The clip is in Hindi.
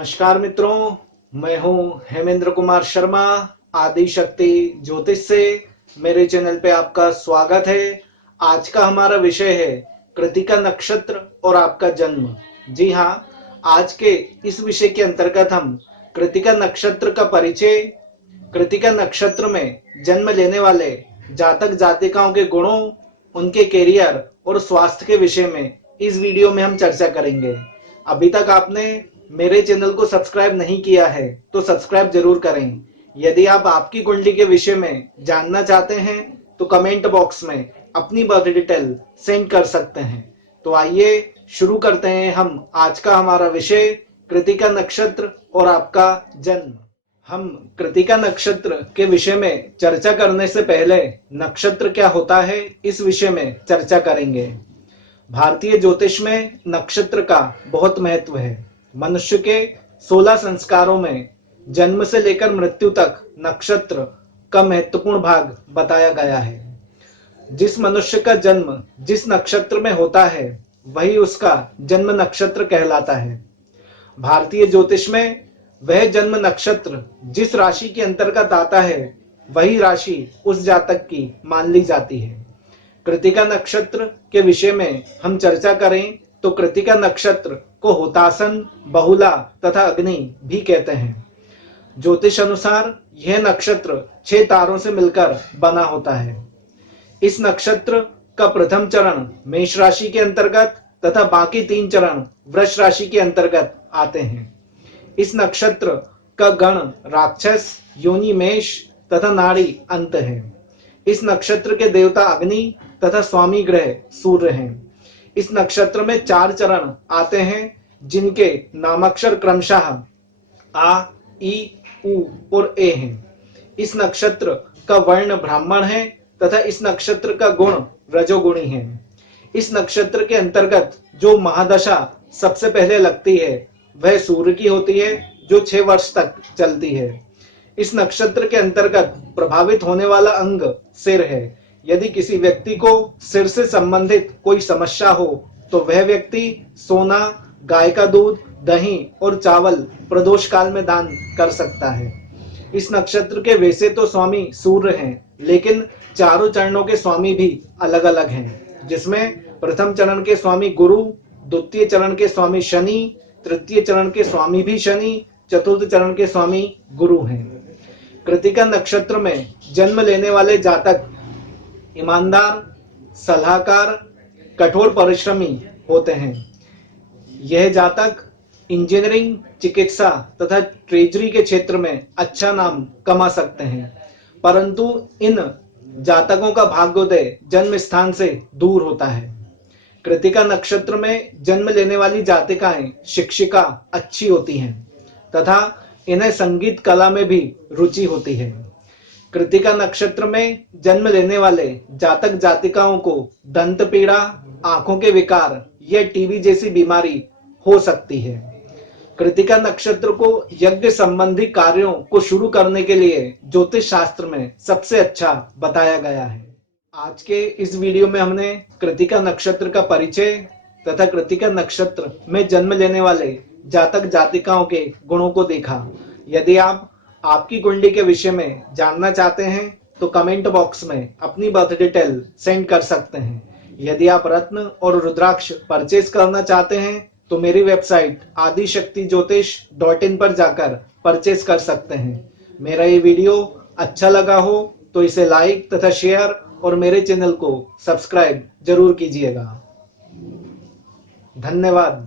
नमस्कार मित्रों, मैं हूं हेमेंद्र कुमार शर्मा। आदि शक्ति ज्योतिष से मेरे चैनल पे आपका स्वागत है। आज का हमारा विषय है कृतिका नक्षत्र और आपका जन्म। जी हाँ, आज के इस विषय के अंतर्गत हम कृतिका नक्षत्र का परिचय, कृतिका नक्षत्र में जन्म लेने वाले जातक जातिकाओं के गुणों, उनके कैरियर और स्वास्थ्य के विषय में इस वीडियो में हम चर्चा करेंगे। अभी तक आपने मेरे चैनल को सब्सक्राइब नहीं किया है तो सब्सक्राइब जरूर करें। यदि आप आपकी कुंडली के विषय में जानना चाहते हैं तो कमेंट बॉक्स में अपनी बर्थ डिटेल सेंड कर सकते हैं। तो आइए शुरू करते हैं हम आज का हमारा विषय, कृतिका नक्षत्र और आपका जन्म। हम कृतिका नक्षत्र के विषय में चर्चा करने से पहले नक्षत्र क्या होता है इस विषय में चर्चा करेंगे। भारतीय ज्योतिष में नक्षत्र का बहुत महत्व है। मनुष्य के 16 संस्कारों में जन्म से लेकर मृत्यु तक नक्षत्र का महत्वपूर्ण भाग बताया गया है। जिस मनुष्य का जन्म जिस नक्षत्र में होता है वही उसका जन्म नक्षत्र कहलाता है। भारतीय ज्योतिष में वह जन्म नक्षत्र जिस राशि के अंतर्गत आता है वही राशि उस जातक की मान ली जाती है। कृतिका नक्षत्र के विषय में हम चर्चा करें तो कृतिका नक्षत्र को होतासन, बहुला तथा अग्नि भी कहते हैं। ज्योतिष अनुसार यह नक्षत्र 6 तारों से मिलकर बना होता है। इस नक्षत्र का प्रथम चरण मेष राशि के अंतर्गत तथा बाकी 3 चरण वृष राशि के अंतर्गत आते हैं। इस नक्षत्र का गण राक्षस, योनि मेष तथा नाड़ी अंत है। इस नक्षत्र के देवता अग्नि तथा स्वामी ग्रह सूर्य हैं। इस नक्षत्र में 4 चरण आते हैं जिनके नामाक्षर क्रमशः आ, ई, उ और ए हैं। इस नक्षत्र का वर्ण ब्राह्मण है तथा इस नक्षत्र का गुण रजोगुणी है। इस नक्षत्र के अंतर्गत जो महादशा सबसे पहले लगती है वह सूर्य की होती है जो 6 वर्ष तक चलती है। इस नक्षत्र के अंतर्गत प्रभावित होने वाला अंग सिर है। यदि किसी व्यक्ति को सिर से संबंधित कोई समस्या हो तो वह व्यक्ति सोना, गाय का दूध, दही और चावल प्रदोष काल में दान कर सकता है। इस नक्षत्र के वैसे तो स्वामी सूर्य हैं, लेकिन चारों चरणों के स्वामी भी अलग अलग हैं, जिसमें प्रथम चरण के स्वामी गुरु, द्वितीय चरण के स्वामी शनि, तृतीय चरण के स्वामी भी शनि, चतुर्थ चरण के स्वामी गुरु हैं। कृतिका नक्षत्र में जन्म लेने वाले जातक ईमानदार, सलाहकार, कठोर परिश्रमी होते हैं। यह जातक इंजीनियरिंग, चिकित्सा तथा ट्रेजरी के क्षेत्र में अच्छा नाम कमा सकते हैं, परंतु इन जातकों का भाग्योदय जन्म स्थान से दूर होता है। कृतिका नक्षत्र में जन्म लेने वाली जातिकाएं शिक्षिका अच्छी होती हैं तथा इन्हें संगीत कला में भी रुचि होती है। कृतिका नक्षत्र में जन्म लेने वाले जातक जातिकाओं को दंत पीड़ा, आंखों के विकार या टीबी जैसी बीमारी हो सकती है। कृतिका नक्षत्र को यज्ञ संबंधी कार्यों को शुरू करने के लिए ज्योतिष शास्त्र में सबसे अच्छा बताया गया है। आज के इस वीडियो में हमने कृतिका नक्षत्र का परिचय तथा कृतिका नक्षत्र में जन्म लेने वाले जातक जातिकाओं के गुणों को देखा। यदि आप आपकी कुंडली के विषय में जानना चाहते हैं तो कमेंट बॉक्स में अपनी बर्थ डिटेल सेंड कर सकते हैं। यदि आप रत्न और रुद्राक्ष परचेज करना चाहते हैं तो मेरी वेबसाइट आदिशक्तिज्योतिष.in पर जाकर परचेज कर सकते हैं। मेरा ये वीडियो अच्छा लगा हो तो इसे लाइक तथा शेयर और मेरे चैनल को सब्सक्राइब जरूर कीजिएगा। धन्यवाद।